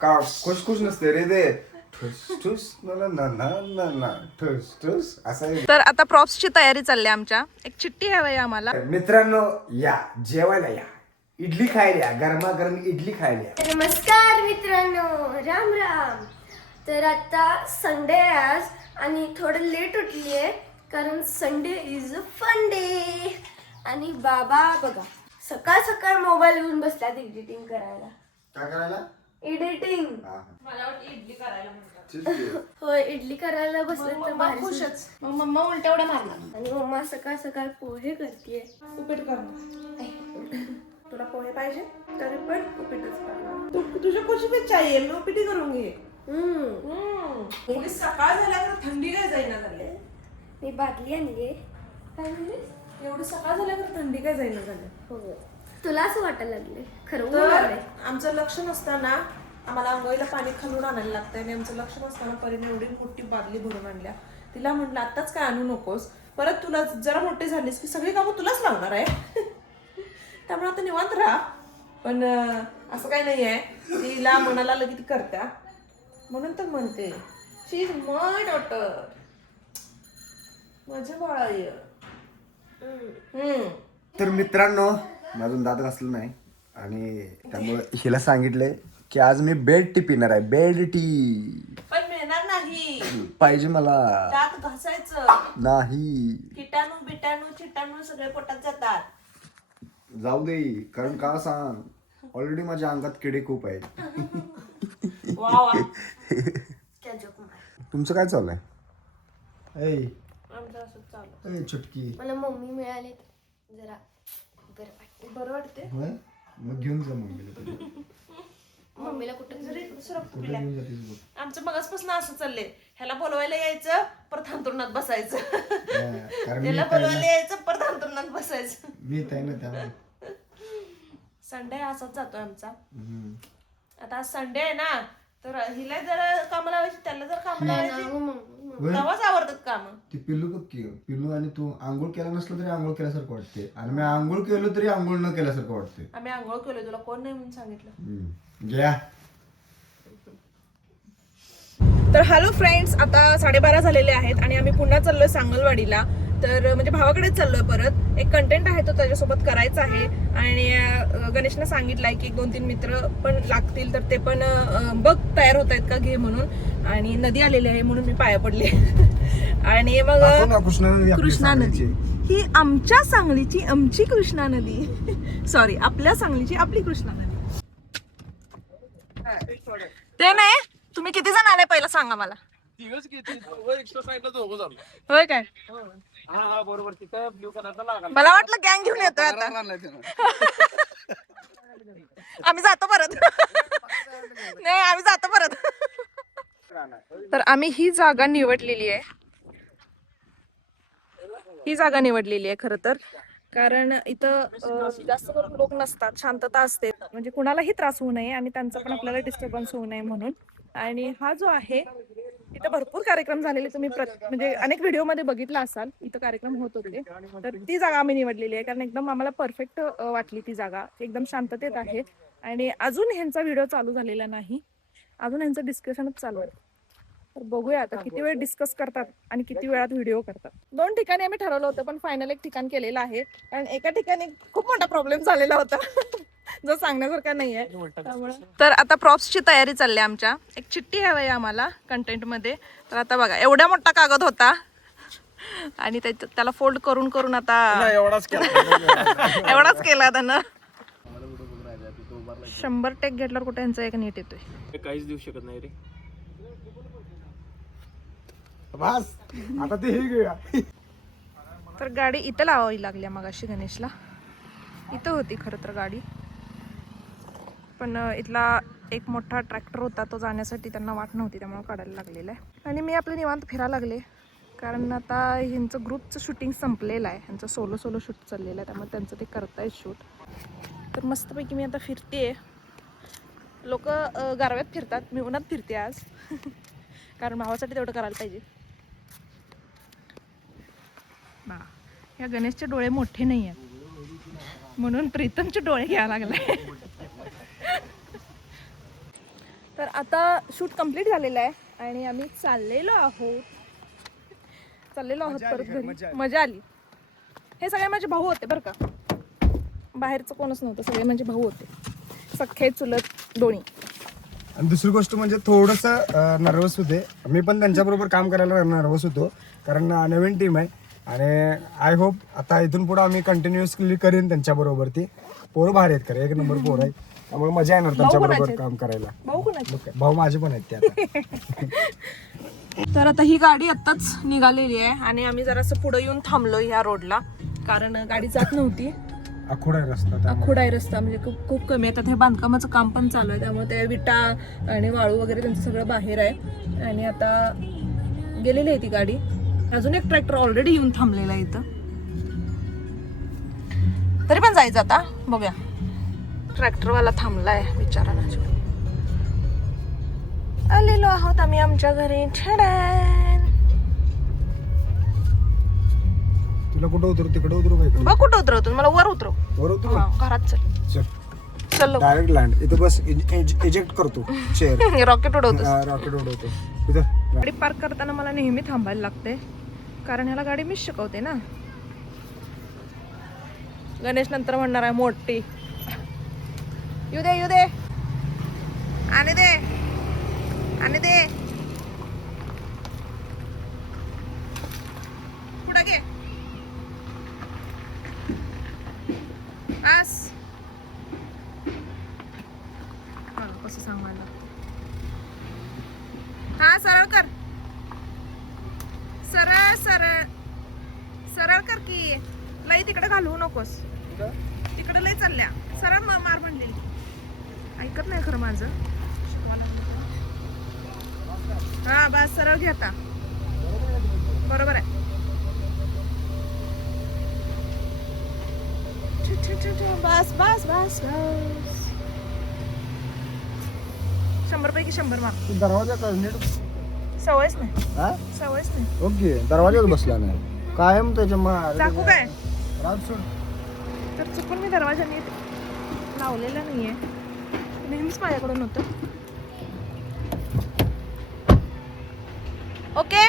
का खुश खुश नसते रे ते ठुस ठुस ना ना ना ना ना ठुस ठुस असं आहे. तर आता प्रॉप्सची तयारी चालली आमच्या. एक चिठ्ठी हवी आम्हाला. मित्रांनो या जेवायला या, इडली खायला या, गरमागरम इडली खायला या. नमस्कार मित्रांनो, राम राम. तर आता संडे आहे आज आणि थोडं लेट उठली आहे कारण Sunday is a fun day. आणि बाबा बघा सकाळ सकाळ मोबाईल घेऊन बसतात एडिटिंग करायला. काय करायला? एडिटिंग. मला वाटतं इडली करायला म्हणतात. होय, इडली करायला बसले तर भारी. खुशच. मग मम्मा उलट्या उड्या मारणार. आणि मम्मा सकाळ सकाळ पोहे करते. उपीट करणार. तुला पोहे पाहिजे तरी पण उपीटच करणार. तुझ्या खुशी पे चाहिए मी उपीटी करून घे. सकाळ झाल्यावर थंडी काय जाईना झाली. मी बादली आणली. काय म्हणलीस? एवढी सकाळ झाल्यावर थंडी काय जाईना झाली. हो, तुला असं वाटायला लागले खरं ऊन तर आलंय. आमचं लक्ष नसताना आम्हाला अंघोळीला पाणी खालून आणायला लागतंय आणि आमचं लक्ष नसताना परीने एवढी मोठी बादली भरून आणल्या. तिला म्हटलं आताच काय आणू नकोस, परत तुला जरा मोठी झालीस की सगळी कामं तुलाच लावणार आहे. त्यामुळे आता निवांत राहा. पण असं काही नाही आहे, तिला मनाला लगी ती करत्या म्हणून तर म्हणते शी इज माय डॉटर, माझ्या बाळा. तर मित्रांनो अजून दात घासलं नाही आणि त्यामुळे हिला सांगितलंय की आज मी बेड टी पिणार आहे. बेड टी पण मिळणार नाही, पाहिजे मला. दात घासायचं. नाही किटाणू बिटाणू चिटाणू सगळे पोटात जातात. जाऊ दे, कारण का सांग ऑलरेडी माझ्या अंगात किडे खूप आहेत. वा वा. क्या जोक मार. तुमचं काय चालू आहे? आमचं असं चालू. ए चुटकी मला मम्मी मिळाली जरा बरं वाटतं. बरं वाटते. होय? मग घेऊन जा मम्मीला तुझ्या. मम्मीला कुठं जरी दुसरं कुठे घेऊन जातेस बघ. आमचं मगासपासून असं चाललंय, ह्याला बोलवायला यायचं परत अंतरुणात बसायचं, कारण मी त्याला इथं आहे बोलवायला ना. यायचं परत अंतरुणात बसायचं. मी इथं आहे ना त्यामुळे. संडे असाच जातोय आमचा. हम्म. आता आज संडे आहे ना, तर हिला जर कामाला लावायची, त्याला जर कामाला लावायची, होय? तेव्हाच आवडतात काम. ती पिल्लू बघ की, पिल्लू आणि तू आंघोळ केला नसलं तरी आंघोळ केल्यासारखं वाटते आणि मी आंघोळ केलो तरी आंघोळ न केल्यासारखं वाटते. आम्ही आंघोळ केलोय, तुला कोण नाही म्हणून सांगितलं. घ्या. तर हॅलो फ्रेंड्स, आता 12:30 झालेले आहेत आणि आम्ही पुन्हा चाललोय सांगलवाडीला. तर म्हणजे भावाकडेच चाललोय परत. एक कंटेंट आहे तो त्याच्यासोबत करायचा आहे आणि गणेशने सांगितलंय की 2-3 मित्र पण लागतील, तर ते पण बघ तयार होत आहेत का घे म्हणून. आणि नदी आलेली आहे म्हणून मी पाया पडले. आणि मग कृष्णा नदी ही आमच्या सांगलीची आमची कृष्णा नदी, सॉरी आपल्या सांगलीची आपली कृष्णा नदी. ते नाही, तुम्ही किती जण आले पहिला सांगा मला. होय काय? बरोबर. तिथं ब्ल्यू कलरचा लागला. मला वाटलं गँग घेऊन येतोय आता. आम्ही जातो परत. नाही, आम्ही जातो परत. तर आम्ही ही जागा निवडलेली आहे. ही जागा निवडलेली आहे खरं तर, कारण इथं जास्त करून लोक नसतात, शांतता असते, म्हणजे कुणालाही त्रास होऊ नये आणि त्यांचा पण आपल्याला डिस्टर्बन्स होऊ नये म्हणून. आणि हा जो आहे इथं भरपूर कार्यक्रम झालेले, तुम्ही म्हणजे अनेक व्हिडिओ मध्ये बघितला असाल, इथं कार्यक्रम होत होते. तर ती जागा आम्ही निवडलेली आहे कारण एकदम आम्हाला परफेक्ट वाटली ती जागा. एकदम शांततेत आहे आणि अजून ह्यांचा व्हिडिओ चालू झालेला नाही, अजून ह्यांचं डिस्कशनच चालू आहे. तर बघूया आता किती वेळ डिस्कस करतात आणि किती वेळात व्हिडिओ करतात. 2 ठिकाणी आम्ही ठरवलं होतं पण फायनल एक ठिकाण केलेलं आहे, कारण एका ठिकाणी खूप मोठा प्रॉब्लेम झालेला होता जो सांगण्यासारखा नाहीये. त्यामुळे तर आता प्रॉप्सची तयारी चालली आमच्या. एक चिठ्ठी हवी आम्हाला कंटेंट मध्ये. तर आता बघा एवढा मोठा कागद होता आणि त्याला फोल्ड करून करून आता एवढाच केला त्यानं. 100 टेक घेतल्यावर कुठे यांचा एक नीट येतोय. काहीच देऊ शकत नाही रे. बस आता ते हे घेऊया. तर गाडी इथं लावावी लागली मगाशी गणेशला. इथं होती खरं तर गाडी, पण इथला एक मोठा ट्रॅक्टर होता, तो जाण्यासाठी त्यांना वाट नव्हती, त्यामुळे काढायला लागलेला आहे. आणि मी आपलं निवांत फिरायला लागले कारण आता ह्यांचं ग्रुपचं शूटिंग संपलेलं आहे, ह्यांचं सोलो शूट चाललेलं आहे, त्यामुळे त्यांचं ते करतायत शूट. तर मस्तपैकी मी आता फिरते. लोक गारव्यात फिरतात, मी उन्हात फिरते आज कारण भावासाठी तेवढं करायला पाहिजे. या गणेशचे डोळे मोठे नाही आहेत म्हणून प्रीतमचे डोळे घ्यायला लागले. तर आता शूट कंप्लीट झालेलं आहे आणि आम्ही चाललेलो आहोत परत घरी. मजा आली. हे सगळे माझे भाऊ होते बरं का, बाहेरचं कोणच नव्हतं, सगळे माझे भाऊ होते, सख्खे चुलत दोन्ही. आणि दुसरी गोष्ट म्हणजे थोडंसं नर्वस होते मी पण, त्यांच्याबरोबर काम करायला नर्वस होतो कारण नवीन टीम आहे. आणि आय होप आता इथून पुढे आम्ही कंटिन्युअसली करेन त्यांच्याबरोबर. ती पोरं भारी आहेत खरं, एक नंबर पोरं आहे, त्यामुळे मजा येणार त्यांच्याबरोबर काम करायला. भाऊ कोणाचे? भाऊ माझे पण आहेत ते आता. तर आता ही गाडी आत्ताच निघालेली आहे आणि आम्ही जरासं पुढे येऊन थांबलो ह्या रोडला, कारण गाडी जात नव्हती. आखोड आहे रस्ता, आखूड आहे रस्ता, म्हणजे खूप कमी आहे. हे बांधकामाचं काम पण चालू आहे, त्यामुळे ते विटा आणि वाळू वगैरे त्यांचं सगळं बाहेर आहे. आणि आता गेलेली आहे ती गाडी. अजून एक ट्रॅक्टर ऑलरेडी येऊन थांबलेला आहे इथं, तरी पण जायचं आता. बघूया, ट्रॅक्टरवाला थांबलाय विचारायला. आलेलो आहोत आम्ही आमच्या घरी. छडान. तुला कुठं उतरू, तिकडे उतरू काय? बघ कुठं उतरवतो मला, वर उतरव. वर उतरू, घरात चल. चल डायरेक्ट लँड इथं बस. इजेक्ट करतो चेअर. रॉकेट उडवतो. रॉकेट उडवतो इथं. गाडी पार्क करताना मला नेहमी थांबायला लागते, कारण ह्याला गाडी मीच शिकवते ना. गणेश नंतर म्हणणार आहे मोठी. येऊ दे आणि दे. पुढे घे. आस कसं सांगायला. हा, सरळ कर. सरळ कर की. लई तिकडे घालवू नकोस. तिकडे लई चालल्या. सरळ मार म्हणलेली. ऐकत नाही खरं माझं. हा बस, सरळ घे आता. बरोबर आहे. बस 100 पैकी 100 मार्क. दरवाजा सवयच नाही. ओके, दरवाजाच बसला नाही कायम त्याच्या चाकू काय राजसून. तर चुकून मी दरवाजा नीट लावलेला नाहीये, नेहमीच माझ्याकडून होतं. ओके.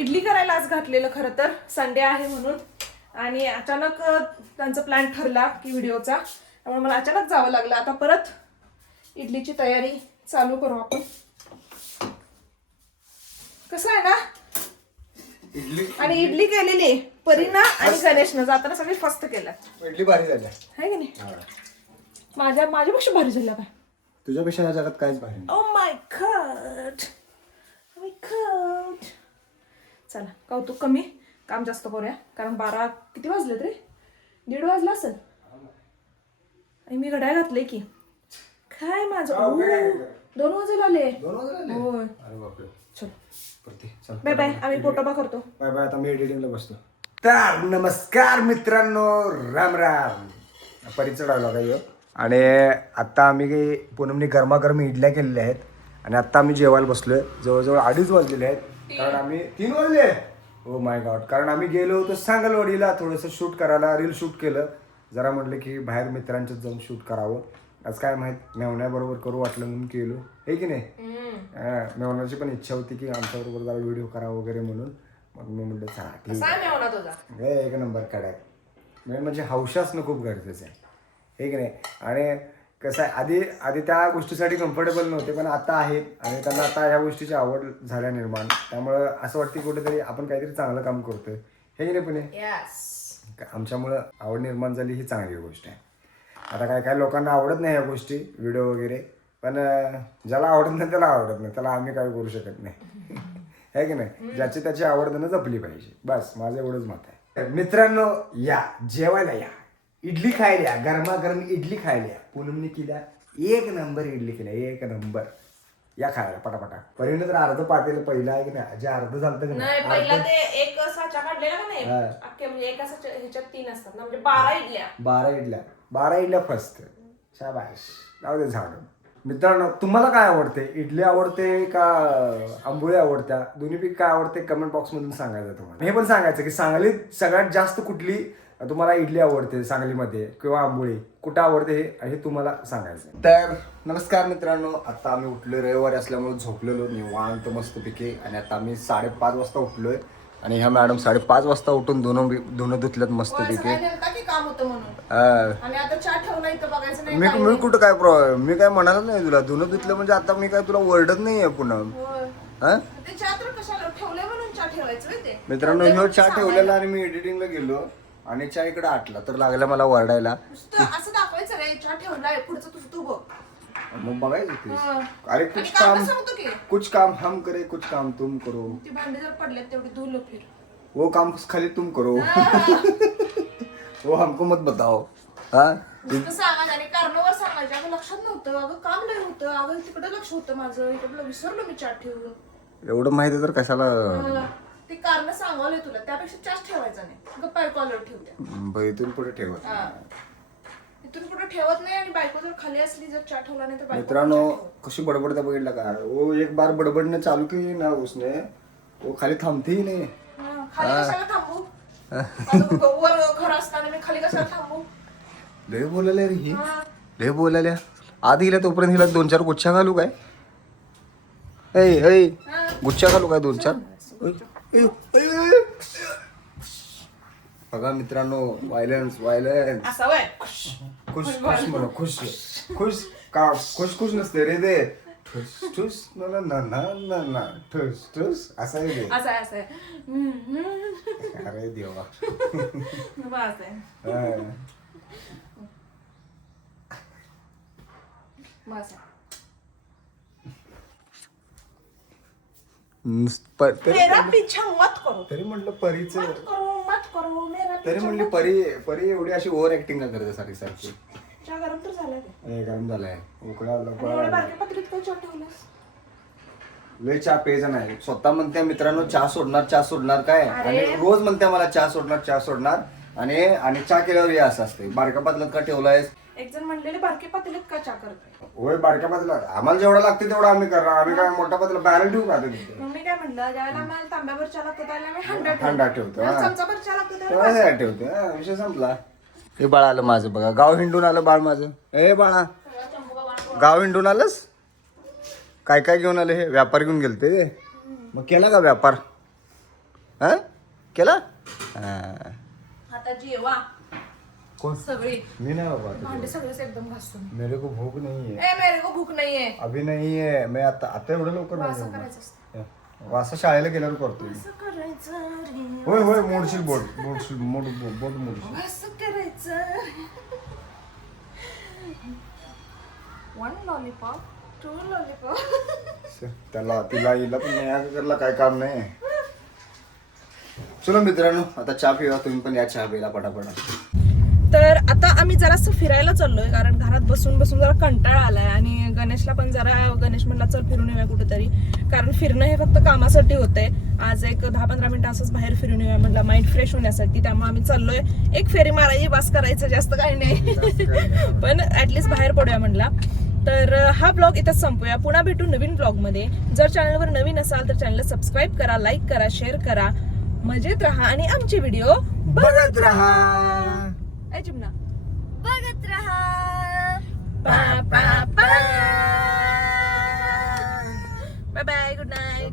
इडली करायला आज घातलेलं खरं तर, संडे आहे म्हणून. आणि अचानक त्यांचा प्लॅन ठरला की व्हिडिओचा, त्यामुळे मला अचानक जावं लागलं. आता परत इडलीची तयारी चालू करू आपण. कसं आहे ना, आणि इडली केलेली परीना आणि गणेशनं जाताना सगळी फस्त केलं. इडली भारी झाल्या आहे की नाही? माझ्यापेक्षा भारी झाला काय? तुझ्यापेक्षा या जगात काहीच भारी नाही. Oh my God. चला, कौतुक कमी, काम जास्त करूया. कारण 12 किती वाजले रे? 1:30 वाजला असेल. आणि मी घड्याळ घातले की काय माझं 2 वाजायला आले. होय. अरे बापरे. चल बाय बाय. आम्ही फोटोबा करतो. Bye bye. आता मी एडिटिंगला बसतो. तर नमस्कार मित्रांनो, राम राम. परिचय डायलॉग आहे. आणि आत्ता आम्ही पूनमनी गरमागरम इडल्या केलेल्या आहेत आणि आत्ता आम्ही जेवायला बसलोय. जवळजवळ 2:30 वाजलेले आहेत, कारण आम्ही 3 वाजले. Oh my God. कारण आम्ही गेलो होतो सांगलवाडीला थोडंसं शूट करायला, रील शूट केलं. जरा म्हटलं की बाहेर मित्रांच्यात जाऊन शूट करावं. आज काय माहीत मेवण्याबरोबर करू वाटलं म्हणून केलो, हे की नाही. मेवण्याची पण इच्छा होती की आमच्याबरोबर जरा व्हिडिओ करावा वगैरे म्हणून. मग मी म्हटलं चला ठीक आहे. एक नंबर काढाय. मेन म्हणजे हौस असणं खूप गरजेचं आहे, हे की नाही. आणि कसं आहे, आधी त्या गोष्टीसाठी कम्फर्टेबल नव्हते, पण आता आहेत. आणि त्यांना आता ह्या गोष्टीची आवड झाल्या निर्माण. त्यामुळं असं वाटतं कुठेतरी आपण काहीतरी चांगलं काम करतोय, हे की नाही. पण आमच्यामुळं आवड निर्माण झाली, ही चांगली गोष्ट आहे. आता काय लोकांना आवडत नाही ह्या गोष्टी, व्हिडिओ वगैरे. पण ज्याला आवडत नाही त्याला आवडत नाही, त्याला आम्ही काय करू शकत नाही, है की नाही. ज्याची त्याची आवड त्यांना जपली पाहिजे, बस माझं एवढंच मत आहे. मित्रांनो, या जेवायला या, इडली खायला, गरमागरम इडली खायला. पूनमने केल्या एक नंबर इडली केल्या, एक नंबर. या खायला पटापटा. परिणय तर अर्ध पातेल पहिला आहे की नाही, जे अर्ध झालं की नाही. पहिला ते एक साचा काढलेला का नाही, अख्खे म्हणजे एका साच्या ह्याच्यात 3 असतात ना, म्हणजे 12 इडल्या फर्स्ट. शाबाश, लावू दे झाड. मित्रांनो, तुम्हाला काय आवडते? इडली आवडते का आंबोळी आवडत्या? दोन्हीपैकी काय आवडते कमेंट बॉक्स मधून सांगायचं तुम्हाला. हे पण सांगायचं की सांगलीत सगळ्यात जास्त कुठली तुम्हाला इडली आवडते सांगलीमध्ये किंवा आंबोळी कुठं आवडते हे तुम्हाला सांगायचं. तर नमस्कार मित्रांनो, आता आम्ही उठलो, रविवारी असल्यामुळे झोपलेलो निवांत मस्तपैकी. आणि आता आम्ही 5:30 वाजता उठलोय आणि ह्या मॅडम 5:30 वाजता उठून धुणं धुतल्यात मस्तपैकी. की काम होतं म्हणून आणि आता चहा ठेवला इथं बघायचं नाही. मी कुठं काय प्रॉब्लेम, मी काय म्हणाल नाही तुला. धुणं धुतलं म्हणजे आता मी काय तुला ओरडत नाहीये पुन्हा. हा ते चहा तर कशाला ठेवलंय म्हणून चहा ठेवायचं होय ते. मित्रांनो, ह्यो चहा ठेवलेला आणि मी एडिटिंगला गेलो आणि चहा इकडे आटला तर लागला मला ओरडायला. नुसतं असं दाखवायचं रे, चहा ठेवलाय पुढचं तुझं तू बघ. मग बघायचं ते. अरे आणि कुछ काम काम सांगतो की कुछ काम हम करे, कुछ काम तुम करो. ती भांडी जर पडले तेवढी धुलो फिर. वो काम खाली तुम करो. वो हमको मत बताओ. हा नुसतं सांगायचं आणि कारणावर सांगायचं. अगं लक्षात नव्हतं, अगं काम नाही होतं, अगं तिकडे लक्ष होतं माझं, इकडे विसरलो मी चहा ठेवून. एवढं माहिती आहे तर कशाला. ते कारण सांगवलंय तुला, त्यापेक्षा चहाच ठेवायचा नाही. गप्पा कॉलर ठेवत्या. इथून पुढे ठेवत. इथून कुठं ठेवत नाही. आणि बायको जर खाली असली, जर चहा ठेवला नाही तर बायको मित्रांनो कशी बडबडता बघितलं का. वो एक बार बडबडने चालू की ना उसने, वो खाली थांबती ही नाही. खाली कशाला थांबू. माझं वर घर असताना मी खाली कशाला थांबू. लय बोलायला रे ही, लय बोलायला. आधी हिला तोपर्यंत हिला 2-4 गुच्छा घालू काय. ऐ गुच्छा घालू काय 2-4. बघा मित्रांनो, व्हायलन्स असा वय खुश म्हणा. खुश का खुश नसते रे ते. ठुस ठुस ना ना ना ना ना ठुस ठुस असं आहे ते. असं आहे. अरे देवा. बस आहे. बस आहे. मेरा पीछा मत करो. तरी म्हटलं परीचं, मत करो मेरा तरी म्हणली परी एवढी अशी ओव्हर ऍक्टिंग का करते सारखी. चहा गरम तर झालाय ते. हे गरम झालाय उकळा एवढ्या बारक्या पातळीत काय चहा ठेवलास. लय चहा पेयचा नाही. स्वतः म्हणते मित्रांनो चहा सोडणार काय. आणि रोज म्हणते मला चहा सोडणार आणि चहा केल्यावर हे असं असते. बारक्या पातळीत का ठेवलायस. एक जण म्हणलेले बारक्या पातळीत का चहा करताय. होय बारक्या पातळीत आम्हाला जेवढा लागते तेवढा आम्ही करणार. आम्ही काय मोठ्या पातळीत बॅरल ठेवू का तिथे. मग मी काय म्हणलं, ज्यावेळेला मला तांब्यावर चहा लागतो त्यावेळेला मी हंडा ठेवतो. चमचाभर चहा लागतो त्यावेळेला तेव्हा ठेवतो. विषय संपला. हे बाळ आलं माझं बघा. गाव हिंडून आलं बाळ माझं. ए बाळा, गाव हिंडून आलंस. काय घेऊन आले. हे व्यापार घेऊन गेलते. मग केला का व्यापार. हा केला. आता जेवा कोण सगळी. मी नाही बाबा. भांडे सगळेच एकदम घासून. मेरे को भूक नहीं है. मेरे को भूक नाहीये. अभी नहीं है. मैं आता एवढं लवकर नाही असं जेवणार. करायचं असतं. वासा शाळेला गेल्यावर करतोय. असं करायचं रे. होय मोडशील बोट मोडशील. असं करायचं. 1 लॉलीपॉप 2 लॉलीपॉप. तिला हिला पण नाही करला काय काम नाही. चलो मित्रांनो, आता चहा पिवा. तुम्ही पण या चहा प्यायला पटापटा. तर आता आम्ही जरासं फिरायला चाललोय, कारण घरात बसून जरा कंटाळा आलाय. आणि गणेशला पण गणेश म्हणला चल फिरून येऊया कुठेतरी, कारण फिरणं हे फक्त कामासाठी होतंय. आज एक 10-15 मिनिटं असंच बाहेर फिरून येऊया म्हणलं, माइंड फ्रेश होण्यासाठी. त्यामुळे आम्ही चाललोय. एक फेरी मारायची, बस करायचं, जास्त काही नाही. पण ऍटलिस्ट बाहेर पडूया म्हणला. तर हा ब्लॉग इथंच संपूया. पुन्हा भेटू नवीन ब्लॉगमध्ये. जर चॅनलवर नवीन असाल तर चॅनलला सबस्क्राईब करा, लाईक करा, शेअर करा. मजेत राहा आणि आमचे व्हिडिओ बघत राहा. चिमणा बघत राहा. Bye bye, good night.